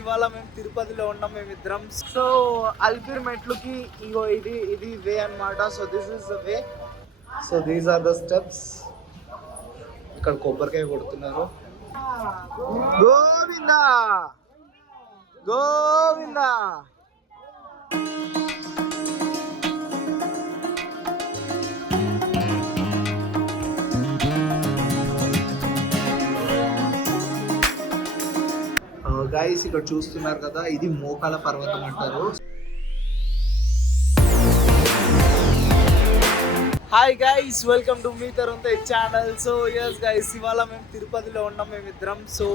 ఇవాళ మేము తిరుపతిలో ఉన్నాం మేము ఇద్దరం. సో అల్పిర్ మెట్లుకి ఇగో ఇది ఇది వే అన్నమాట. So this is the way so these are the steps ఇక్కడ కొబ్బరికాయ కొడుతున్నారు. గోవిందా! గోవిందా! గైస్ ఇక్కడ చూస్తున్నారు కదా ఇది మోకాల పర్వతం అంటారు. Hi guys welcome to me Tarun channel so yes guys ఇవాళ మేము తిరుపతిలో ఉన్నాం మేము ఇద్దరం. సో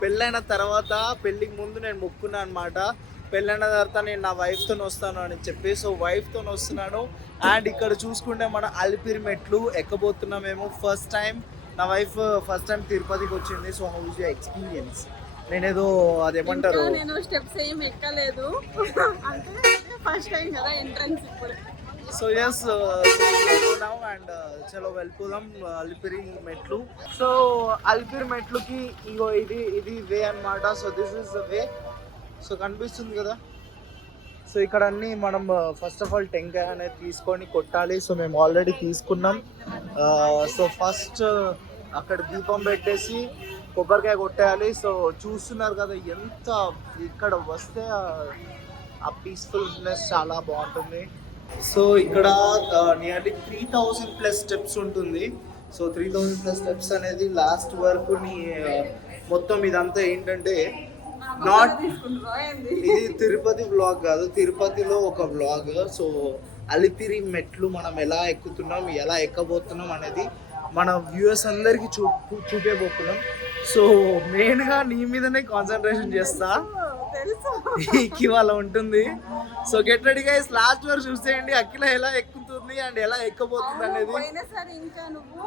పెళ్ళైన తర్వాత పెళ్ళికి ముందు నేను మొక్కున్నా అనమాట పెళ్ళైన తర్వాత నేను నా వైఫ్తో వస్తాను అని చెప్పి సో వైఫ్తో వస్తున్నాను. అండ్ ఇక్కడ చూసుకుంటే మన అలిపిరి మెట్లు ఎక్కబోతున్నాం మేము. ఫస్ట్ టైం నా వైఫ్ ఫస్ట్ టైం తిరుపతికి వచ్చింది. సో హౌస్ ఎక్స్పీరియన్స్ నేనేదో అదేమంటారు? నేను స్టెప్స్ ఏం ఎక్కలేదు. అంటే ఫస్ట్ టైం కదా ఎంట్రన్స్ ఇప్పుడు. సో ఎస్ అండ్ చలో వెళ్ళిపోదాం అలిపిరి మెట్లు. సో అలిపిరి మెట్లుకి ఇగో ఇది ఇది వే అన్నమాట. So this is the way so కనిపిస్తుంది కదా? సో ఇక్కడ అన్ని మనం ఫస్ట్ ఆఫ్ ఆల్ టెంకాయ అనేది తీసుకొని కొట్టాలి. సో మేము ఆల్రెడీ తీసుకున్నాం. సో ఫస్ట్ అక్కడ దీపం పెట్టేసి కొబ్బరికాయ కొట్టేయాలి. సో చూస్తున్నారు కదా ఎంత ఇక్కడ వస్తే ఆ- పీస్ఫుల్నెస్ చాలా బాగుంటుంది. సో ఇక్కడ nearly three thousand plus steps ఉంటుంది. So three thousand plus steps అనేది లాస్ట్ వరకు నీ మొత్తం ఇదంతా ఏంటంటే నాట్ ఇది తిరుపతి వ్లాగ్ కాదు తిరుపతిలో ఒక వ్లాగ్ సో అలిపిరి మెట్లు మనం ఎలా ఎక్కుతున్నాం ఎలా ఎక్కబోతున్నాం అనేది మన వ్యూవర్స్ అందరికీ చూ చూపేబోతున్నాం సో మెయిన్గా నీ మీదనే కాన్సన్ట్రేషన్ చేస్తా. తెలుసు. నీకు ఇవాళ ఉంటుంది. So get ready guys last వరకు చూసేయండి. అఖిల ఎలా ఎక్కుతుంది అండ్ ఎలా ఎక్కబోతుంది అనేది. పోయినసారి ఇంకా నువ్వు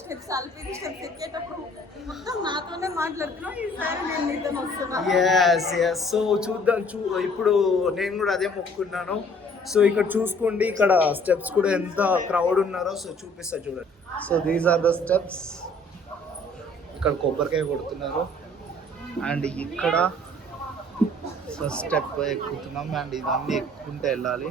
స్టెప్స్ అల్పిరి స్టెప్స్ ఎక్కేటప్పుడు మొత్తం నాతోనే మాట్లాడుతున్నావు. ఈసారి నేను నీతో వస్తున్నా. ఎస్ ఎస్ సో చూద్దాం. చూ ఇప్పుడు నేను కూడా అదే మొక్కున్నాను సో ఇక్కడ చూసుకోండి. ఇక్కడ స్టెప్స్ కూడా ఎంత క్రౌడ్ ఉన్నారో సో చూపిస్తా చూడండి. So these are the steps ఇక్కడ కొబ్బరికాయ కొడుతున్నారు. అండ్ ఇక్కడ ఫస్ట్ స్టెప్ ఎక్కుతున్నాం. అండ్ ఇవన్నీ ఎక్కుంటే వెళ్ళాలి.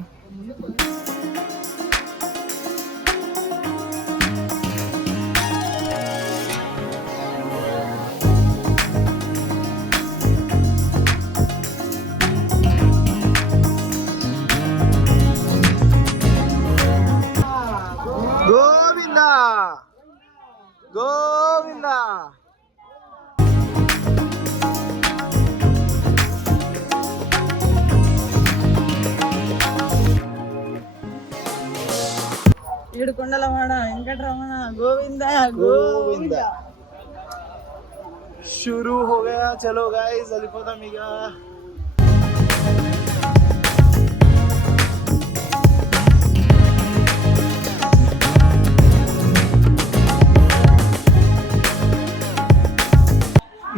ఏడుకొండలవాడ వెంకటరమణ గోవింద గోవింద. షురు హోగా చలో గాయస్ వెళ్ళిపోతాం ఇక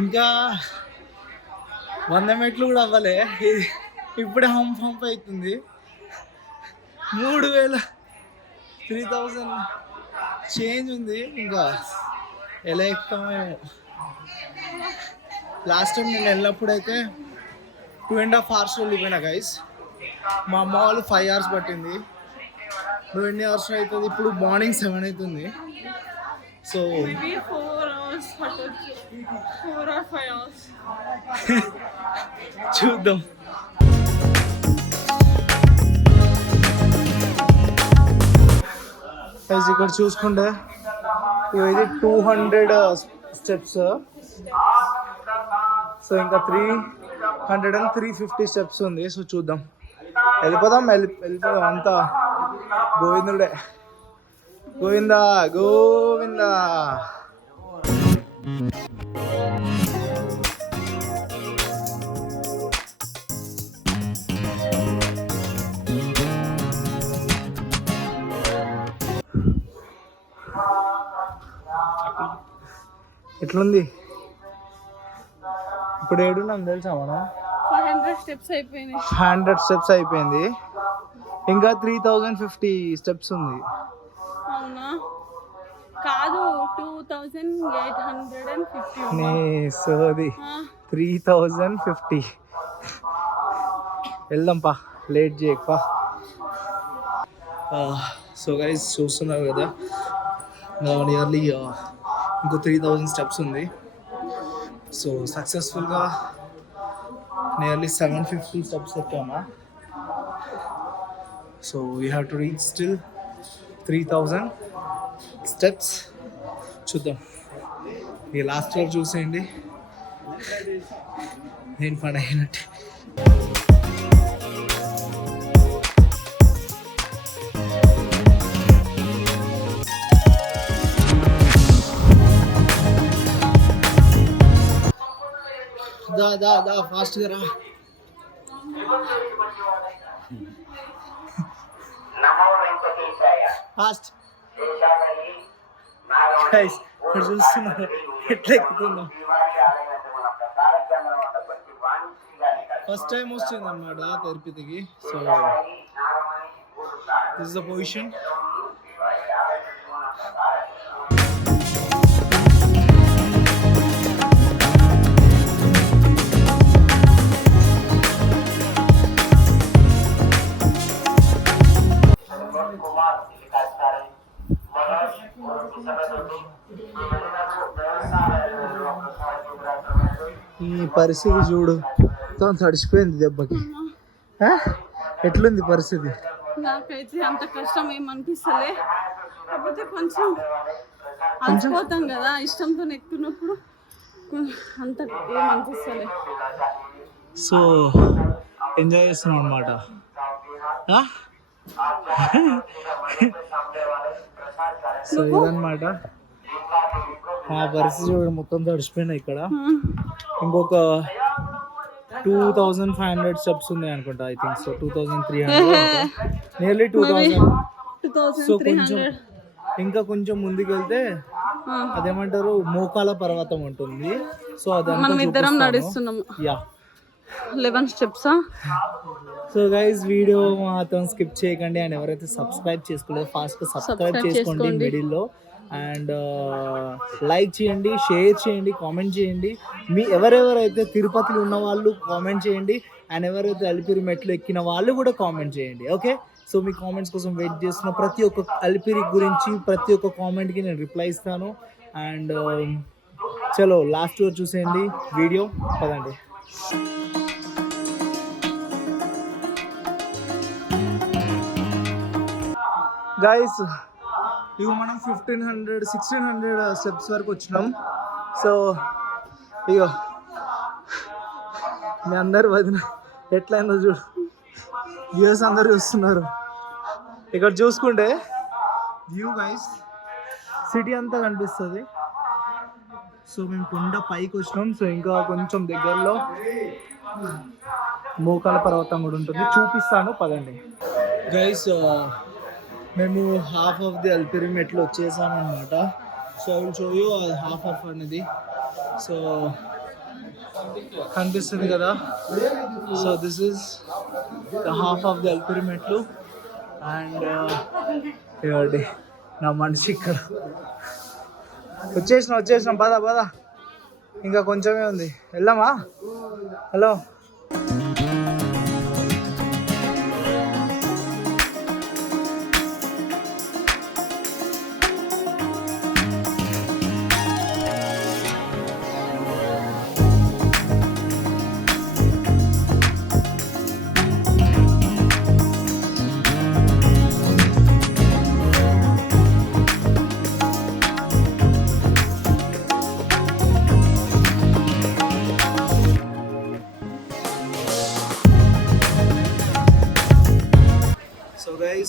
ఇంకా వంద మెట్లు కూడా అవ్వలే. ఇప్పుడే హంప్ హంప్ అవుతుంది. మూడు వేల త్రీ థౌజండ్ చేంజ్ ఉంది. ఇంకా ఎలా ఎక్కుతామేమో లాస్ట్ టైం నేను వెళ్ళినప్పుడు అయితే టూ అండ్ హాఫ్ అవర్స్ వెళ్ళిపోయినా గైస్ మా అమ్మ వాళ్ళు ఫైవ్ అవర్స్ పట్టింది. నువ్వు ఎన్ని అవర్స్ అవుతుంది? ఇప్పుడు మార్నింగ్ సెవెన్ అవుతుంది. సో చూద్దాం. Guys, ఇక్కడ చూసుకుంటే ఇవైతే టూ హండ్రెడ్ స్టెప్స్ సో ఇంకా three hundred and three fifty steps ఉంది సో చూద్దాం వెళ్ళిపోదాం వెళ్ళి వెళ్ళిపోదాం అంతా గోవిందుడే గోవిందా గోవిందా ఎట్లుంది? ఇప్పుడు ఏడున్నాం తెలుసా మనం? హండ్రెడ్ స్టెప్స్ అయిపోయింది. ఇంకా త్రీ థౌజండ్ ఫిఫ్టీ స్టెప్స్ ఉంది. అవునా? కాదు two thousand eight hundred and fifty నీ సోది. Three thousand fifty. వెళ్దాం పా లేట్ చేయక సో గైస్ చూస్తున్నారు కదా నియర్లీ ఇంకో త్రీ థౌజండ్ స్టెప్స్ ఉంది. సో సక్సెస్ఫుల్గా nearly seven fifty steps ఎక్కామా? So you have to reach still three thousand steps చూద్దాం. ఈ లాస్ట్ వరకు చూసేయండి. నేను పని అయినట్టే. దా దా దా ఫాస్ట్గా రా ఫాస్ట్ గైస్ ఇక్కడ చూస్తున్నారు ఎట్లా ఎక్కుతుందో ఫస్ట్ టైం వచ్చింది అనమాట తిరుపతికి సో దిస్ ద పొజిషన్ పరిస్థితి చూడు. మొత్తం తడిసిపోయింది దెబ్బకి? ఎట్లుంది పరిస్థితి? నాకైతే అంత కష్టం ఏమనిపిస్తలే కాకపోతే కొంచెం అలసిపోతాం కదా ఇష్టంతో ఎక్కుతున్నప్పుడు అంత ఏమనిపిస్తలే సో ఎంజాయ్ చేస్తున్నాం అనమాట సో ఇదన్నమాట. ఆ పరిస్థితి చూడు మొత్తం తడిసిపోయినాయి ఇక్కడ. ఇంకొక two thousand five hundred steps ఉన్నాయి అనుకుంటా I think so two thousand three hundred nearly two thousand. So కొంచెం ఇంకా కొంచెం ముందుకు వెళ్తే అదేమంటారు మోకాల పర్వతం ఉంటుంది. సో మనం ఇద్దరం యా లెవెన్ స్టెప్సా? సో గైస్ వీడియో మాత్రం స్కిప్ చేయకండి. అండ్ ఎవరైతే సబ్స్క్రైబ్ చేసుకోలేదు ఫాస్ట్ సబ్స్క్రైబ్ చేసుకోండి. మిడిల్లో. అండ్ లైక్ చేయండి షేర్ చేయండి కామెంట్ చేయండి. మీ ఎవరెవరైతే తిరుపతిలో ఉన్న వాళ్ళు కామెంట్ చేయండి అండ్ ఎవరైతే అలిపిరి మెట్లు ఎక్కిన వాళ్ళు కూడా కామెంట్ చేయండి ఓకే సో మీ కామెంట్స్ కోసం వెయిట్ చేస్తున్న ప్రతి ఒక్క అలిపిరి గురించి ప్రతి ఒక్క కామెంట్కి నేను రిప్లై ఇస్తాను. అండ్ um, చలో లాస్ట్ వరకు చూసేయండి వీడియో పదండి. గైస్ ఇవి మనం fifteen hundred sixteen hundred steps వరకు వచ్చినాం. సో ఇగో మీ అందరు వదిన ఎట్లయిందో చూడు. వ్యూస్ అందరు చూస్తున్నారు. ఇక్కడ చూసుకుంటే వ్యూ గైస్ సిటీ అంతా కనిపిస్తుంది. సో మేము కొండ పైకి వచ్చినాం. సో ఇంకా కొంచెం దగ్గరలో మోకాల పర్వతం కూడా ఉంటుంది. చూపిస్తాను పదండి. గైస్ మేము హాఫ్ ఆఫ్ ది అల్పిరి మెట్లు వచ్చేసామన్నమాట. So I will show you half of అనేది. సో కనిపిస్తుంది కదా? So this is the half of the Alipiri మెట్లు అండ్ ఇవ్వండి నా మనిషి ఇక్కడ. వచ్చేసినాం వచ్చేసినాం పద పద. ఇంకా కొంచెమే ఉంది. వెళ్దామా? హలో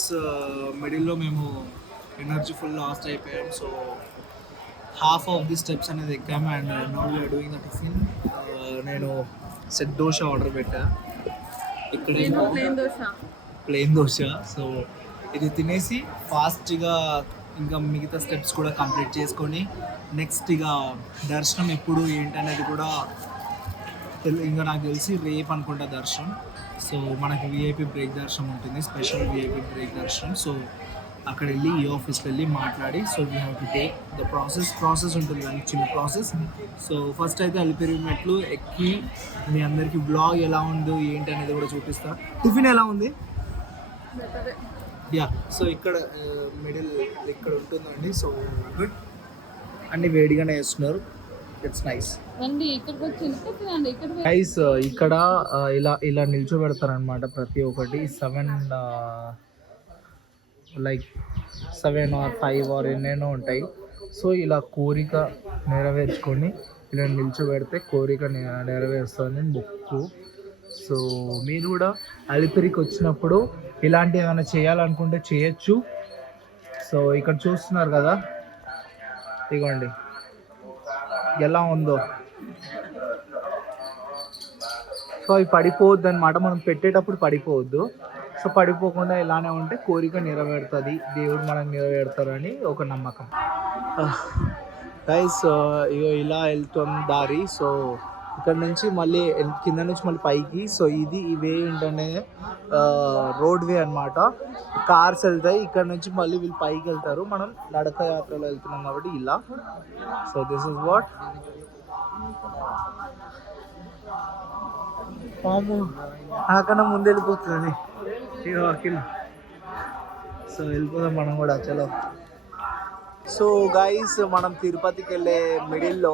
సో గైస్ మిడిల్లో మేము ఎనర్జీ ఫుల్ లాస్ట్ అయిపోయాం. So half of the steps అనేది ఎక్కాము and now we're doing the tiffin. నేను సెట్ దోశ ఆర్డర్ పెట్టా. ఇక్కడ ప్లెయిన్ దోశ. సో ఇది తినేసి ఫాస్ట్గా ఇంకా మిగతా స్టెప్స్ కూడా కంప్లీట్ చేసుకొని నెక్స్ట్ ఇక దర్శనం ఎప్పుడు ఏంటనేది కూడా తెలు ఇంకా నాకు తెలిసి రేపు అనుకుంటా దర్శనం. సో మనకి విఐపి బ్రేక్ దర్శనం ఉంటుంది స్పెషల్ విఐపి బ్రేక్ దర్శనం. సో అక్కడ వెళ్ళి ఈ ఆఫీస్కి వెళ్ళి మాట్లాడి so we have to take the process process ఉంటుంది కానీ చిన్న ప్రాసెస్ సో ఫస్ట్ అయితే అలిపిరి మెట్లు ఎక్కి మీ అందరికీ బ్లాగ్ ఎలా ఉందో ఏంటి అనేది కూడా చూపిస్తా. టిఫిన్ ఎలా ఉంది? యా సో ఇక్కడ uh, మిడిల్ ఇక్కడ ఉంటుందండి సో గుడ్ అన్ని వేడిగానే వేస్తున్నారు. ఇట్స్ నైస్ రండి ఇక్కడికి వచ్చి వెళ్ళిపోతుందండి ఇక్కడ గైస్ ఇక్కడ ఆ, ఇలా ఇలా నిల్చోబెడతారనమాట ప్రతి ఒక్కటి. Seven like seven or five or ఎన్నెన్నో ఉంటాయి. సో ఇలా కోరిక నెరవేర్చుకొని ఇలా నిల్చోబెడితే కోరిక నె- నెరవేరుస్తుందని మొక్కు. సో మీరు కూడా అలిపిరికి వచ్చినప్పుడు ఇలాంటి ఏమైనా చేయాలనుకుంటే చేయొచ్చు. సో ఇక్కడ చూస్తున్నారు కదా? ఇదిగోండి ఎలా ఉందో. సో అవి పడిపోవద్దు అనమాట మనం పెట్టేటప్పుడు పడిపోవద్దు. సో పడిపోకుండా ఇలానే ఉంటే కోరిక నెరవేరుతుంది. దేవుడు మనకు నెరవేరుతారని ఒక నమ్మకం. Ah, గైస్ uh, ఇగో ఇలా వెళ్తుంది దారి. సో ఇక్కడ నుంచి మళ్ళీ కింద నుంచి మళ్ళీ పైకి. సో ఇది ఈ వే ఏంటంటే రోడ్ వే అనమాట కార్స్ వెళ్తాయి. ఇక్కడ నుంచి మళ్ళీ వీళ్ళు పైకి వెళ్తారు. మనం నడక యాత్రలో వెళ్తున్నాం కాబట్టి ఇలా. So this is what. పాము నాకన్నా ముందు వెళ్ళిపోతుంది సో వెళ్ళిపోదాం మనం కూడా. చలో. సో గైస్ మనం తిరుపతికి వెళ్ళే మిడిల్లో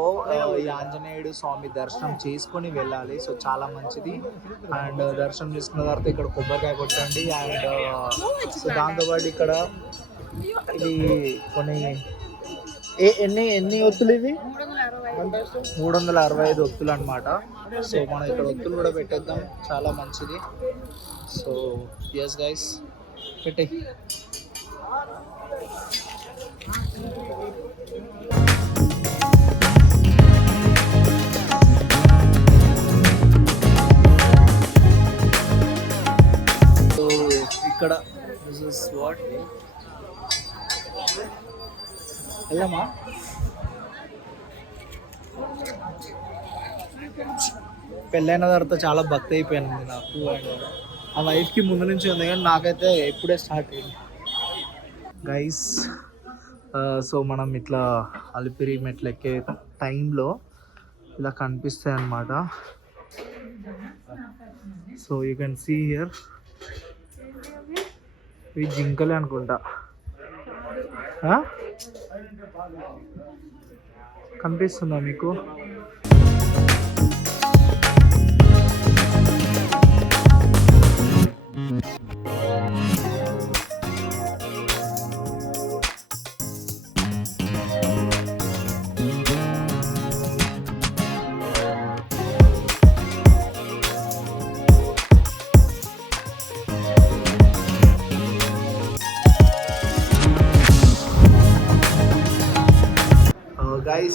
ఈ ఆంజనేయుడు స్వామి దర్శనం చేసుకొని వెళ్ళాలి. సో చాలా మంచిది. అండ్ దర్శనం చేసుకున్న తర్వాత ఇక్కడ కొబ్బరికాయ కొట్టండి. అండ్ సో దాంతోపాటు ఇక్కడ ఇది కొన్ని ఏ ఎన్ని ఎన్ని ఒత్తులు ఇవి? మూడు వందల అరవై ఐదు ఒత్తులు అనమాట సో మనం ఇక్కడ ఒత్తులు కూడా పెట్టేద్దాం. చాలా మంచిది. సో ఎస్ గైస్ పెట్టే సో ఇక్కడ దిస్ ఇస్ వాట్ వెళ్ళమా పెళ్ళైన తర్వాత చాలా భక్తి అయిపోయాను నాకు అండ్ ఆ వైఫ్కి ముందు నుంచి ఉంది కానీ నాకైతే ఇప్పుడే స్టార్ట్ అయింది. గైస్ సో మనం ఇట్లా అలిపిరి మెట్లు ఎక్కే టైంలో ఇలా కనిపిస్తాయి అన్నమాట. So you can see here ఇవి జింకలే అనుకుంటా. కనిపిస్తుందా మీకు?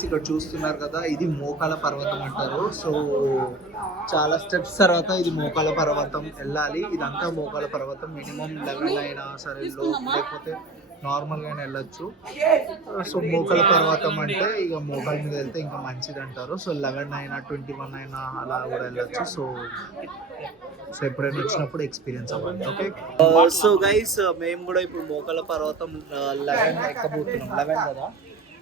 ఇక్కడ చూస్తున్నారు కదా ఇది మోకాల పర్వతం అంటారు. సో చాలా స్టెప్స్ తర్వాత ఇది మోకాల పర్వతం వెళ్ళాలి. ఇదంతా మోకాల పర్వతం. మినిమం లెవెల్ అయినా సరే లేకపోతే లేకపోతే నార్మల్గా వెళ్ళొచ్చు. సో మోకాల పర్వతం అంటే ఇక మోకాల మీద వెళ్తే ఇంకా మంచిది అంటారు. సో లెవెన్ అయినా ట్వంటీ వన్ అయినా అలా కూడా వెళ్ళొచ్చు. సో సో ఎప్పుడైనా వచ్చినప్పుడు ఎక్స్పీరియన్స్ అవ్వండి ఓకే సో గైస్ మేము కూడా ఇప్పుడు మోకాల పర్వతం uh, లెవెన్ ఎక్కబోతున్నాం. లెవెన్ కదా?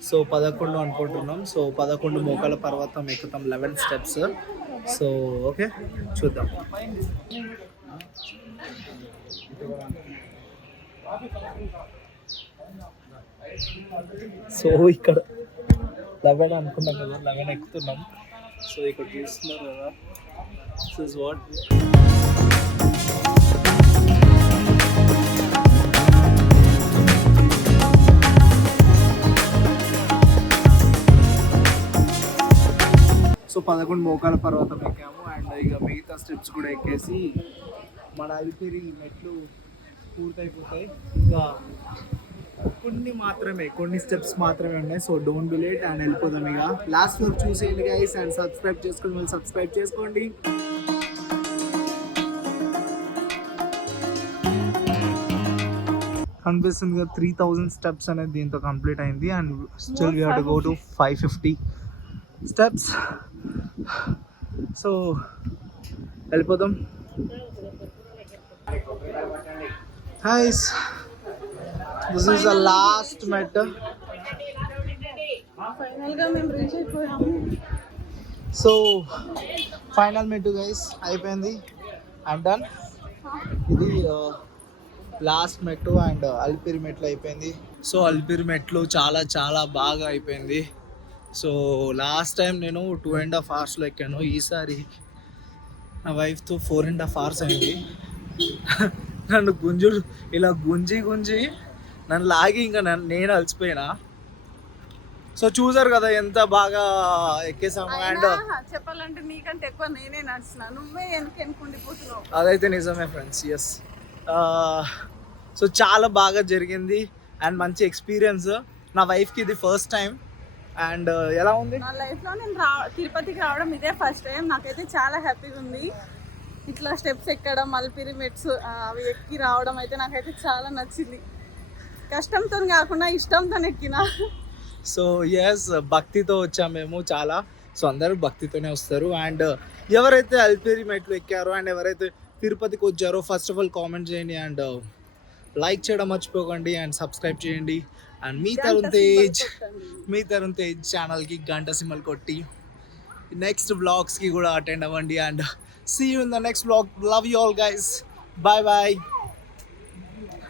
సో పదకొండు అనుకుంటున్నాం. సో పదకొండు మోకాల పర్వతం ఎక్కుతాం లెవెన్ స్టెప్స్. సో ఓకే చూద్దాం. సో ఇక్కడ లెవెన్ అనుకున్నాం కదా లెవెన్ ఎక్కుతున్నాం. సో ఇక్కడ చూస్తున్నారు కదా. దిస్ ఇస్ వాట్ సో పదకొండు మోకాల పర్వతం ఎక్కాము. అండ్ ఇక మిగతా స్టెప్స్ కూడా ఎక్కేసి మన అలిపిరి మెట్లు పూర్తయిపోతాయి. ఇంకా కొన్ని మాత్రమే కొన్ని స్టెప్స్ మాత్రమే ఉన్నాయి. So don't be late and వెళ్ళిపోదాం ఇక. లాస్ట్ వరకు చూసేయండి గైస్ అండ్ సబ్స్క్రైబ్ చేసుకోండి వాళ్ళు సబ్స్క్రైబ్ చేసుకోండి. కనిపిస్తుంది కదా త్రీ థౌజండ్ స్టెప్స్ అనేది దీంతో కంప్లీట్ అయింది. And still we have to go to five fifty steps so వెళ్ళిపోదాం. Guys this is the last met so final మెట్టు గైస్ అయిపోయింది. అండ్ డన్ ఇది లాస్ట్ మెట్టు అండ్ అల్పిరి మెట్లు అయిపోయింది. సో అల్పిరి మెట్లు చాలా చాలా బాగా అయిపోయింది. సో లాస్ట్ టైం నేను టూ అండ్ హాఫ్ అవర్స్లో ఎక్కాను. ఈసారి నా వైఫ్తో ఫోర్ అండ్ హాఫ్ అవర్స్ అయింది. నన్ను గుంజుడు ఇలా గుంజి గుంజి నన్ను లాగి ఇంకా నన్ను నేను అలసిపోయినా. సో చూసారు కదా ఎంత బాగా ఎక్కేసాము అండ్ చెప్పాలంటే నీకంటే ఎక్కువ నేనే నడిచిన. నువ్వే వెనుకుండిపోతున్నావు అదైతే నిజమే ఫ్రెండ్స్ ఎస్ సో చాలా బాగా జరిగింది. అండ్ మంచి ఎక్స్పీరియన్స్ నా వైఫ్కి ఇది ఫస్ట్ టైం అండ్ ఎలా ఉంది? నా లైఫ్లో నేను రా తిరుపతికి రావడం ఇదే ఫస్ట్ టైం. నాకైతే చాలా హ్యాపీగా ఉంది. ఇట్లా స్టెప్స్ ఎక్కడం మల్పిరి మెట్స్ అవి ఎక్కి రావడం అయితే నాకైతే చాలా నచ్చింది. కష్టంతో కాకుండా ఇష్టంతో ఎక్కిన. సో ఎస్ భక్తితో వచ్చాం మేము చాలా. సో అందరూ భక్తితోనే వస్తారు. అండ్ ఎవరైతే అల్పేరి మెట్లు ఎక్కారో అండ్ ఎవరైతే తిరుపతికి వచ్చారో ఫస్ట్ ఆఫ్ ఆల్ కామెంట్ చేయండి. అండ్ లైక్ చేయడం మర్చిపోకండి. అండ్ సబ్స్క్రైబ్ చేయండి. అండ్ మీ తరుణ్ తేజ్ మీ తరుణ్ తేజ్ ఛానల్కి గంట సిమ్మలు కొట్టి నెక్స్ట్ బ్లాగ్స్కి కూడా అటెండ్ అవ్వండి and see you in the next blog love you all guys bye bye